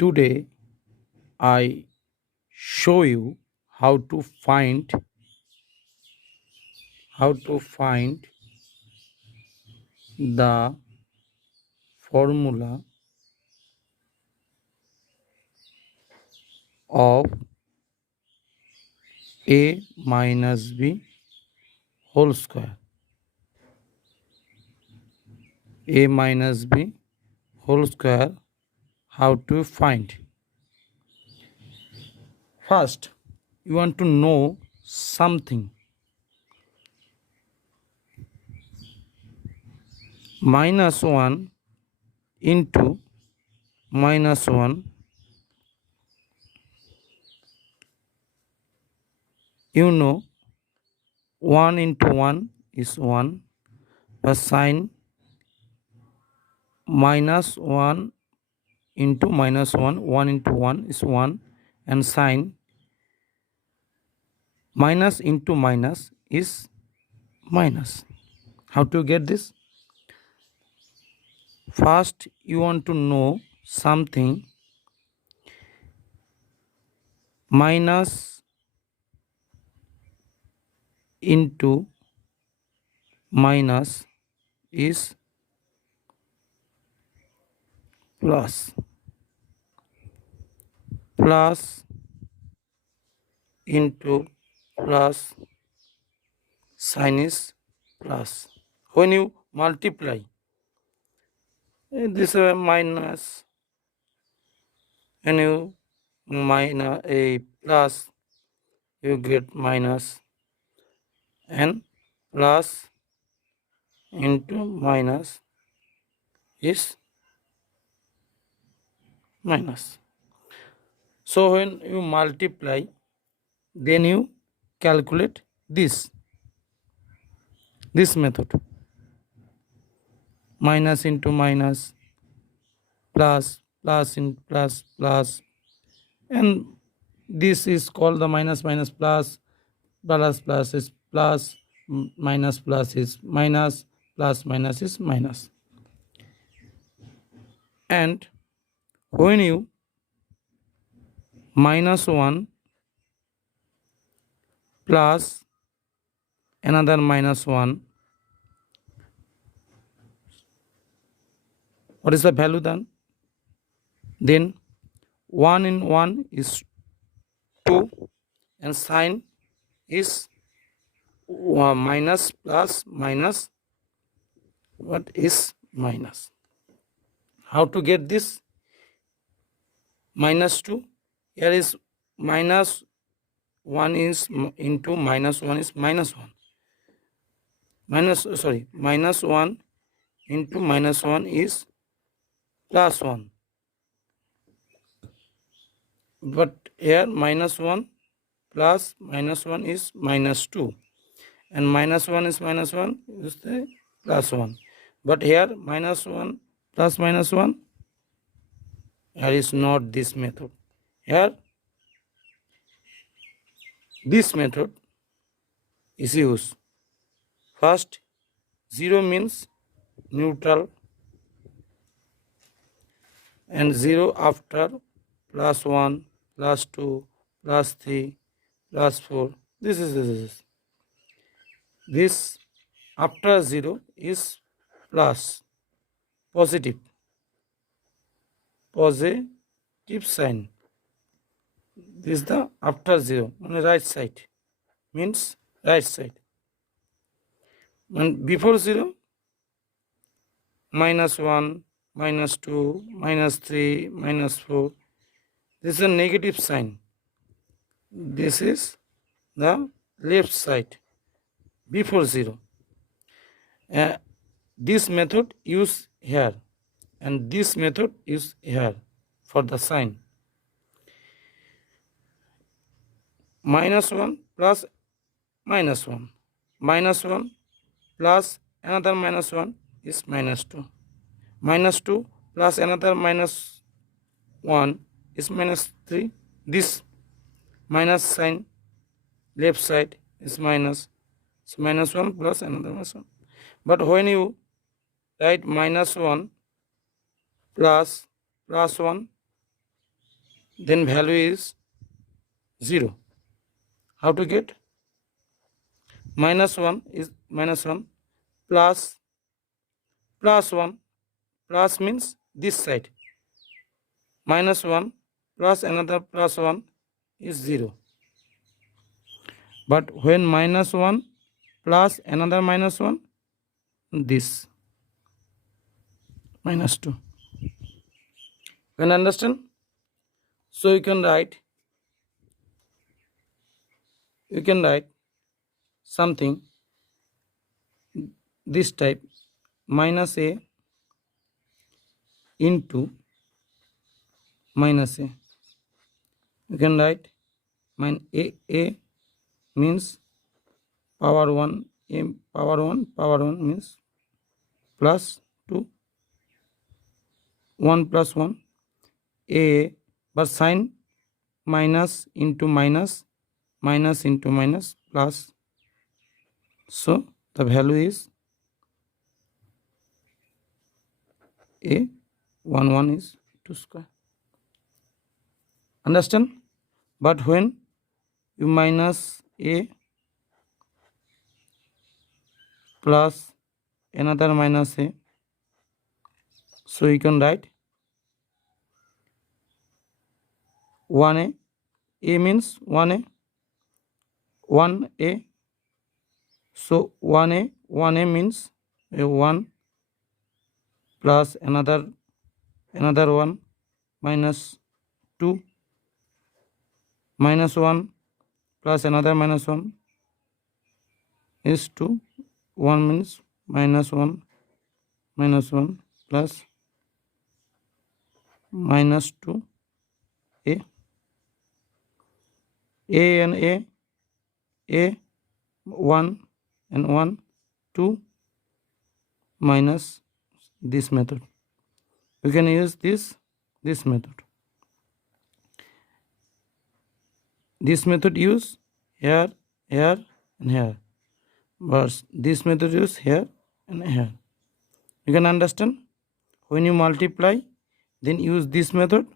Today I show you how to find the formula of a minus b whole square. A minus b whole square, how to find? First, you want to know something. Minus 1 into minus 1, you know 1 into 1 is 1, but sign minus 1 into minus 1, 1 into 1 is 1, and sign minus into minus is minus. How to get this? First, you want to know something. Minus into minus is plus. Plus into plus, sign is plus. When you multiply, this is minus, and you minus a plus, you get minus, and plus into minus is minus. So when you multiply, then you calculate this method. Minus into minus, plus in plus, and this is called the minus plus is plus, minus is minus, plus is minus. And when you minus 1 plus another minus 1, what is the value then? Then 1 in 1 is 2, and sign is minus plus minus, what is minus. How to get this? Minus 2, here is minus 1 is into minus 1 is minus 1. Minus 1 into minus 1 is plus 1. But here minus 1 plus minus 1 is minus 2. And minus 1 is minus 1 is the plus 1. But here minus 1 plus minus 1, here is not this method. Here this method is used. First, 0 means neutral, and 0 after plus 1, plus 2, plus 3, plus 4. This after 0 is plus, positive sign. This is the after 0 on the right side, means right side. And before 0, minus 1, minus 2, minus 3, minus 4. This is a negative sign. This is the left side, before 0. This method use here, and this method is here for the sign. Minus 1 plus minus 1. Minus 1 plus another minus 1 is minus 2. Minus 2 plus another minus 1 is minus 3. This minus sign left side is minus. So minus 1 plus another minus 1. But when you write minus 1 plus 1, then value is 0. How to get? Minus 1 is minus 1 plus 1 plus means this side. Minus 1 plus another plus 1 is 0. But when minus 1 plus another minus 1, this minus 2. Can you understand? So you can write something this type, minus a into minus a. You can write a means power 1, a power 1 means plus 2, 1 plus 1, a, but sign minus into minus, minus into minus, plus. So the value is a 1 is 2 square. Understand? But when you minus a plus another minus a, so you can write 1a. A means 1a, 1a. So 1a means a 1 plus another 1 minus 2, minus 1 plus another minus 1 is 2. 1 means minus 1 plus minus 2 a and a 1 and 1 2 minus this method. You can use this method. This method use here and here, but this method use here and here. You can understand? When you multiply, then use this method.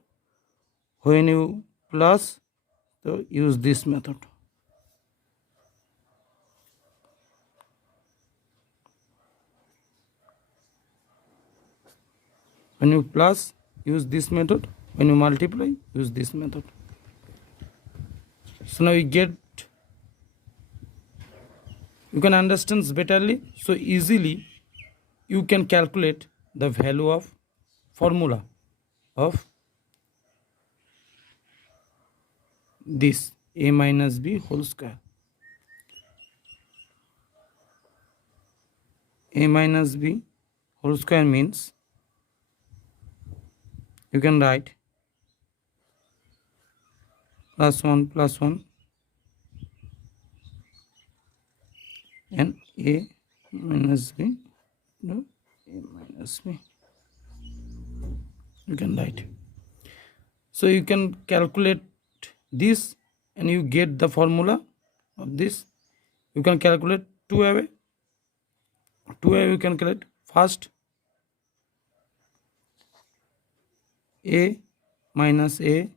When you plus, so use this method. When you plus, use this method. When you multiply, use this method. So now you can understand betterly. So easily you can calculate the value of formula of this a minus b whole square. A minus b whole square means you can write plus 1 and a minus b, no, a minus b. You can write. So you can calculate this and you get the formula of this. You can calculate two way. You can calculate first a minus a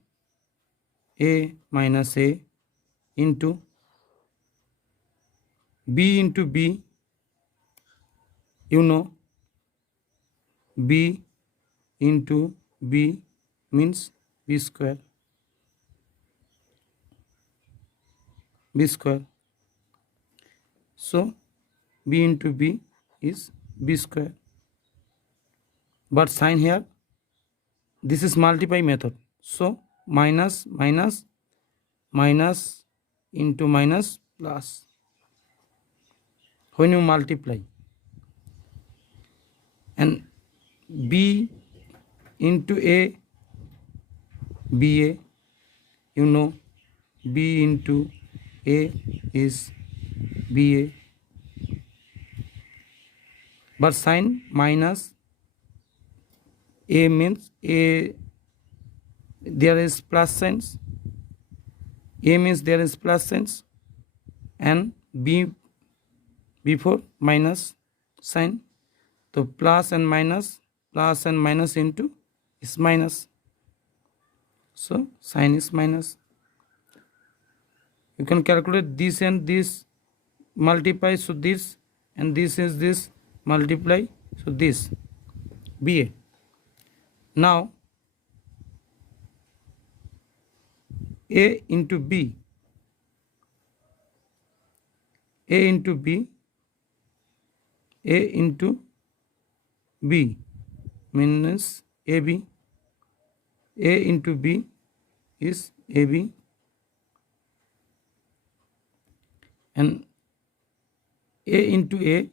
into b into b. You know b into b means b square. So b into b is b square. But sign here, this is multiply method. So minus into minus plus. When you multiply and b into a, ba, you know b into a is ba, but sign minus. A means a, there is plus signs. A means there is plus signs, and b before minus sign. So plus and minus into is minus. So sign is minus. You can calculate this and this multiply, so this and this is this multiply, so this BA. Now A into B, A into B, A into B means AB. A into B is AB, and A into A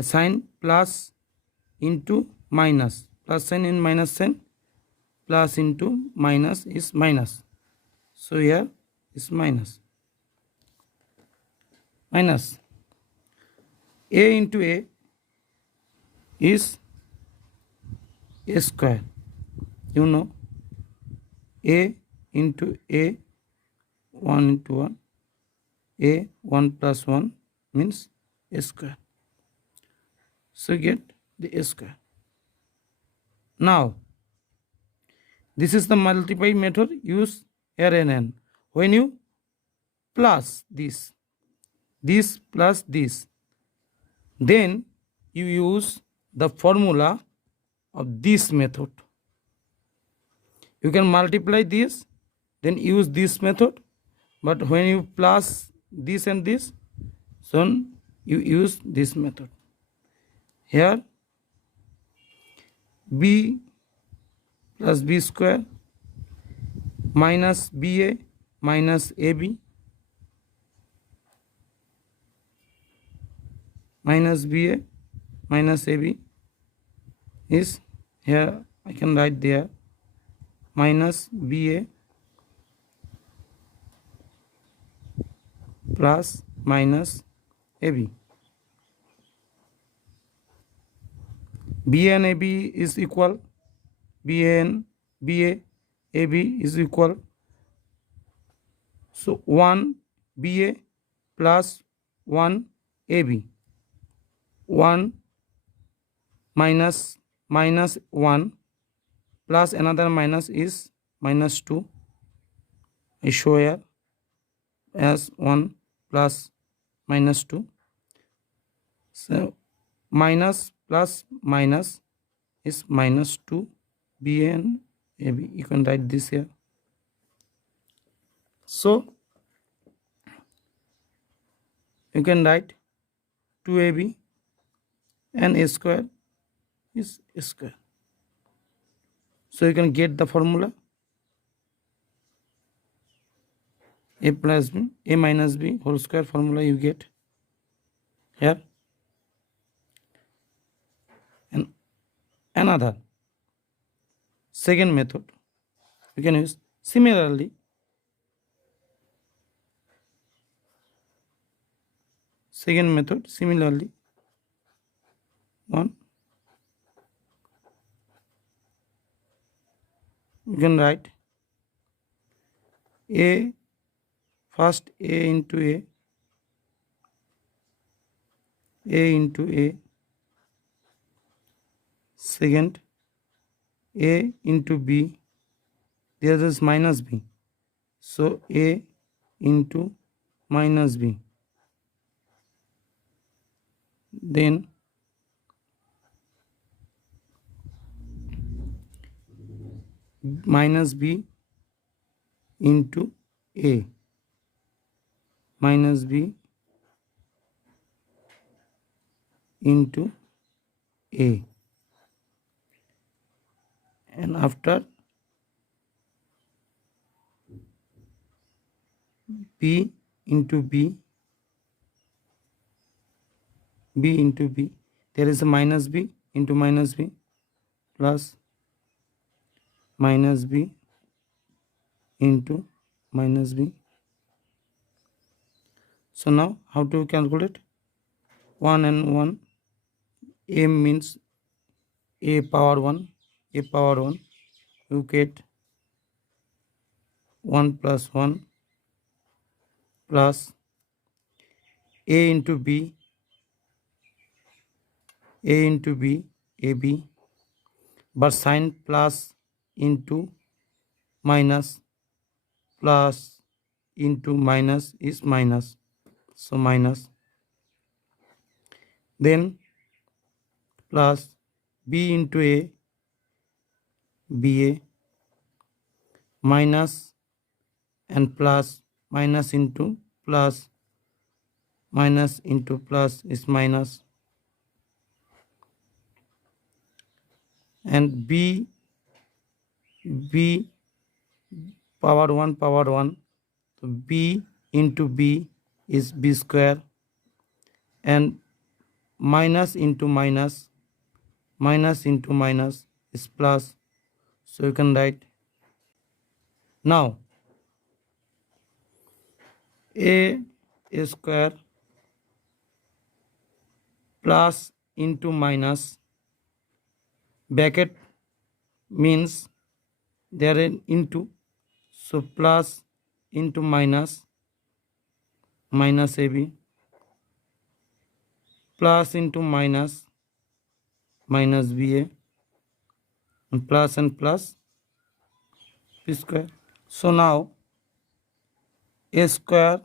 sign plus into minus, plus sign in minus sign, plus into minus is minus, so here is minus. A into A is A square. You know, A into A, 1 into 1, A 1 plus 1 means A square. So get the A square. Now this is the multiply method. Use RNN. When you plus this plus this, then you use the formula of this method. You can multiply this, then use this method, but when you plus this and this, so you use this method. Here B plus B square minus BA minus AB minus BA minus AB is, here I can write there, minus BA plus minus AB. BA and AB is equal. BA and BA AB is equal. So 1 BA plus 1 AB. 1 minus minus 1 plus another minus is minus 2. I show here as 1 plus minus 2. So minus plus minus is minus 2 BA and AB. You can write this here. So you can write 2AB and A square is A square. So you can get the formula. A plus B, A minus B whole square formula you get here. And another second method you can use. Similarly, second method, similarly, one, you can write A, first A into A into A, second A into B, the other is minus B, so A into minus B, then minus B into A, minus B into A, and after B into B, B into B, there is a minus B into minus B plus minus B into minus B. So now how to calculate? 1 and 1, A means A power 1, A power 1, you get 1 plus 1 plus A into B, A into B, AB, but sign plus into minus, plus into minus is minus, so minus, then plus B into A, BA, minus and plus, minus into plus, minus into plus is minus, and B power 1, so B into B is B square, and minus into minus, minus into minus is plus, so you can write. Now A square plus into minus, bracket means there are into, so plus into minus, minus AB, plus into minus, minus BA, and plus B square. So now A square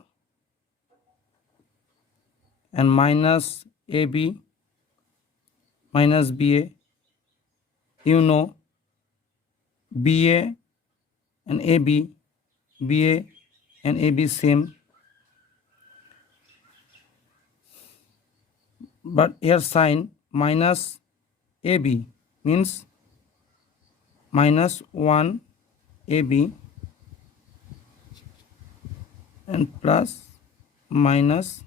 and minus AB minus BA, you know BA and AB, BA and AB same, but here sign minus AB means minus 1 AB and plus minus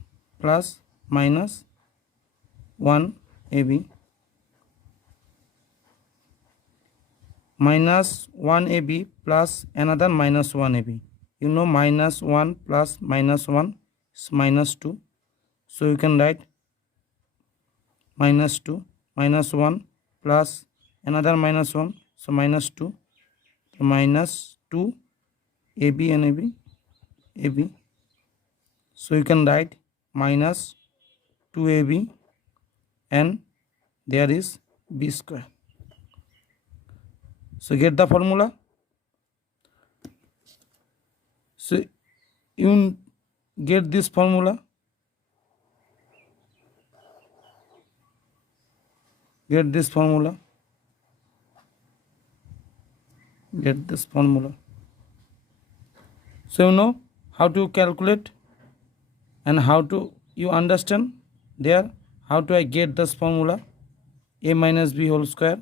minus 1 AB, minus 1 AB plus another minus 1 AB. You know minus 1 plus minus 1 is minus 2. So you can write minus 2, minus 1 plus another minus 1. So minus 2. So minus 2 AB and AB. So you can write minus 2AB and there is B square. So get the formula. So you get this formula. Get this formula. Get this formula. So you know how to calculate and how to you understand there how do I get this formula A minus B whole square.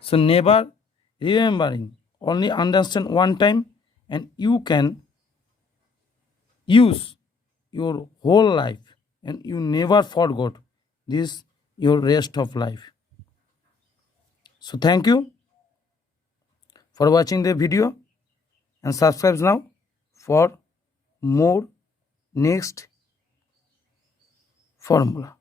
So never remembering, only understand one time and you can use your whole life and you never forgot this your rest of life. So thank you for watching the video and subscribe now for more next formula.